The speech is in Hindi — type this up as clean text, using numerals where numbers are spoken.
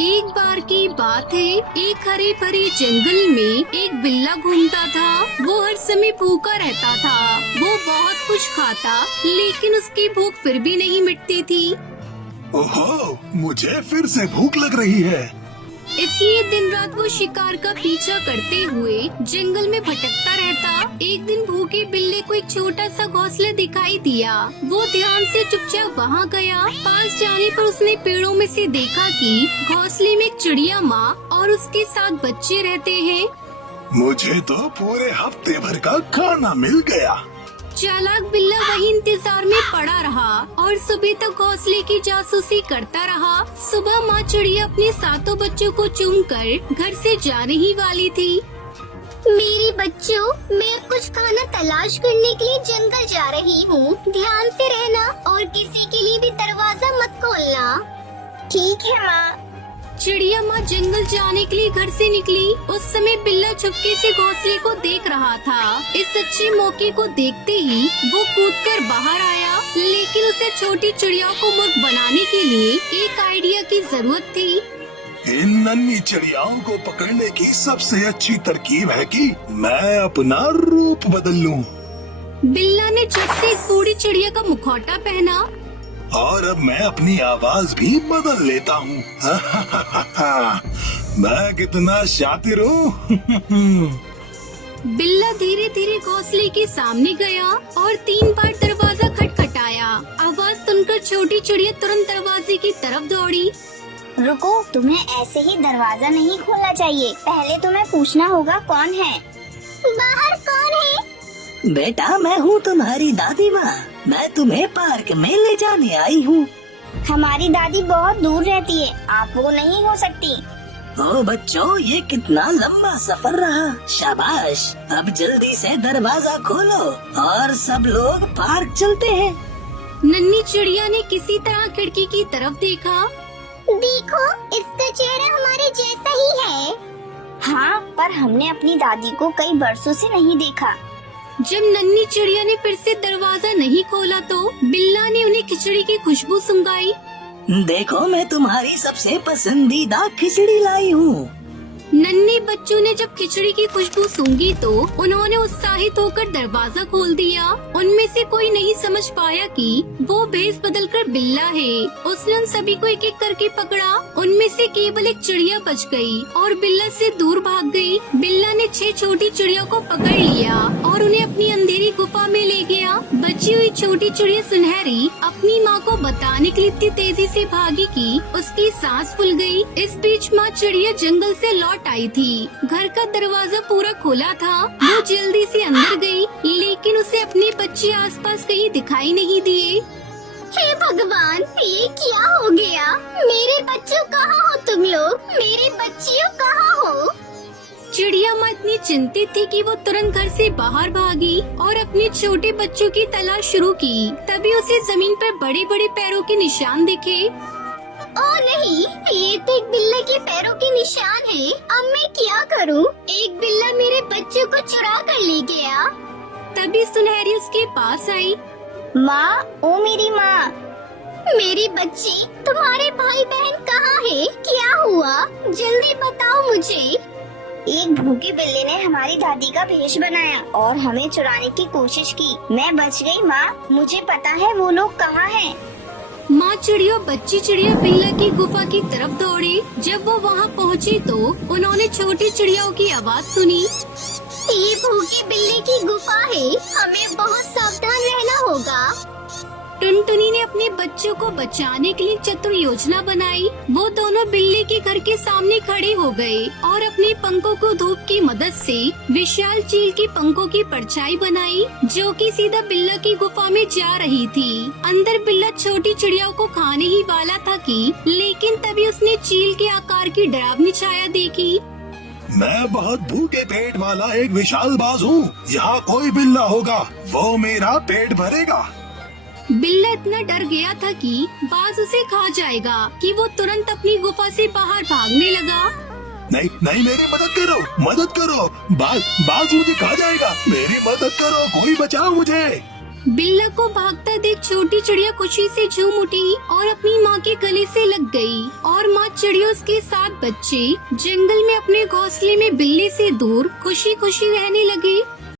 एक बार की बात है, एक हरे भरे जंगल में एक बिल्ला घूमता था। वो हर समय भूखा रहता था। वो बहुत कुछ खाता, लेकिन उसकी भूख फिर भी नहीं मिटती थी। ओहो, मुझे फिर से भूख लग रही है। इसलिए दिन रात वो शिकार का पीछा करते हुए जंगल में भटकता रहता। एक दिन भूखे बिल्ले को एक छोटा सा घोंसला दिखाई दिया। वो ध्यान से चुपचाप वहाँ गया। पास जाने पर उसने पेड़ों में से देखा कि घोंसले में एक चिड़िया माँ और उसके साथ बच्चे रहते हैं। मुझे तो पूरे हफ्ते भर का खाना मिल गया। चालाक बिल्ला वही इंतजार में पड़ा रहा और सुबह तक घोंसले की जासूसी करता रहा। सुबह माँ चिड़िया अपने सातों बच्चों को चूमकर घर से जाने ही वाली थी। मेरे बच्चों, मैं कुछ खाना तलाश करने के लिए जंगल जा रही हूँ। ध्यान से रहना और किसी के लिए भी दरवाजा मत खोलना। ठीक है माँ। चिड़िया माँ जंगल जाने के लिए घर से निकली। उस समय बिल्ला चुपके से घोंसले को देख रहा था। इस अच्छे मौके को देखते ही वो कूदकर बाहर आया, लेकिन उसे छोटी चिड़िया को मूर्ख बनाने के लिए एक आइडिया की जरूरत थी। इन नन्ही चिड़ियाओं को पकड़ने की सबसे अच्छी तरकीब है कि मैं अपना रूप बदल लूं। बिल्ला ने झट से एक बूढ़ी चिड़िया का मुखौटा पहना और अब मैं अपनी आवाज भी बदल लेता हूँ। मैं कितना शातिर हूँ। बिल्ला धीरे धीरे घोंसले के सामने गया और 3 बार दरवाजा खटखटाया। आवाज सुनकर छोटी चिड़िया तुरंत दरवाजे की तरफ दौड़ी। रुको, तुम्हें ऐसे ही दरवाजा नहीं खोलना चाहिए। पहले तुम्हें पूछना होगा कौन है। बाहर कौन है? बेटा, मैं हूँ तुम्हारी दादी माँ। मैं तुम्हें पार्क में ले जाने आई हूँ। हमारी दादी बहुत दूर रहती है, आप वो नहीं हो सकती। ओ बच्चों, ये कितना लंबा सफर रहा। शाबाश, अब जल्दी से दरवाजा खोलो और सब लोग पार्क चलते हैं। नन्ही चिड़िया ने किसी तरह खिड़की की तरफ देखा। देखो, इसका चेहरा हमारे जैसा ही है। हाँ, पर हमने अपनी दादी को कई बरसों से नहीं देखा। जब नन्ही चिड़िया ने फिर से दरवाजा नहीं खोला तो बिल्ला ने उन्हें खिचड़ी की खुशबू सुंघाई। देखो, मैं तुम्हारी सबसे पसंदीदा खिचड़ी लाई हूँ। नन्हे बच्चों ने जब खिचड़ी की खुशबू सूंघी तो उन्होंने उत्साहित होकर दरवाजा खोल दिया। उनमें से कोई नहीं समझ पाया कि वो भेष बदलकर बिल्ला है। उसने उन सभी को एक एक करके पकड़ा। उनमें से केवल एक चिड़िया बच गई और बिल्ला से दूर भाग गई। बिल्ला ने 6 छोटी चिड़िया को पकड़ लिया और उन्हें अपनी अंधेरी गुफा में ले गया। बची हुई छोटी चिड़िया सुनहरी अपनी माँ को बताने के लिए इतनी तेजी से भागी कि उसकी सांस फूल गई। इस बीच माँ चिड़िया जंगल से लौट आई थी। घर का दरवाजा पूरा खुला था। वो जल्दी से अंदर गई, लेकिन उसे अपने बच्चे आसपास कहीं दिखाई नहीं दिए। हे भगवान, ये क्या हो गया? मेरे बच्चों कहाँ हो तुम लोग? मेरे बच्चियों कहाँ हो? चिड़िया माँ इतनी चिंतित थी कि वो तुरंत घर से बाहर भागी और अपने छोटे बच्चों की तलाश शुरू की। तभी उसे जमीन पर बड़े बड़े पैरों के निशान दिखे। ओ नहीं, ये तो एक बिल्ले के पैरों के निशान है। अब मैं क्या करूं? एक बिल्ला मेरे बच्चों को चुरा कर ले गया। तभी सुनहरी उसके पास आई। माँ, ओ मेरी माँ, मेरी बच्ची, तुम्हारे भाई बहन कहाँ है? क्या हुआ? जल्दी बताओ मुझे। एक भूखे बिल्ले ने हमारी दादी का भेष बनाया और हमें चुराने की कोशिश की। मैं बच गई माँ, मुझे पता है वो लोग कहाँ हैं। माँ चिड़िया बच्ची चिड़िया बिल्ला की गुफा की तरफ दौड़ी। जब वो वहाँ पहुँची तो उन्होंने छोटी चिड़ियाओं की आवाज सुनी। ये भूखे बिल्ले की गुफा है, हमें बहुत सावधान रहना होगा। टुनटुनी ने अपने बच्चों को बचाने के लिए चतुर योजना बनाई। वो दोनों बिल्ली के घर के सामने खड़े हो गए और अपने पंखों को धूप की मदद से विशाल चील की पंखों की परछाई बनाई, जो कि सीधा बिल्ला की गुफा में जा रही थी। अंदर बिल्ला छोटी चिड़ियाओं को खाने ही वाला था कि लेकिन तभी उसने चील के आकार की डरावनी छाया देखी। मैं बहुत भूखे पेट वाला एक विशाल बाज हूँ। यहाँ कोई बिल्ला होगा, वो मेरा पेट भरेगा। बिल्ला इतना डर गया था कि बाज उसे खा जाएगा कि वो तुरंत अपनी गुफा से बाहर भागने लगा। नहीं नहीं, मेरी मदद करो, मदद करो। बाज मुझे खा जाएगा। मेरी मदद करो, कोई बचाओ मुझे। बिल्ला को भागता देख छोटी चिड़िया खुशी से झूम उठी और अपनी माँ के गले से लग गई और माँ चिड़िया उसके साथ बच्चे जंगल में अपने घोंसले में बिल्ली से दूर खुशी खुशी रहने लगे।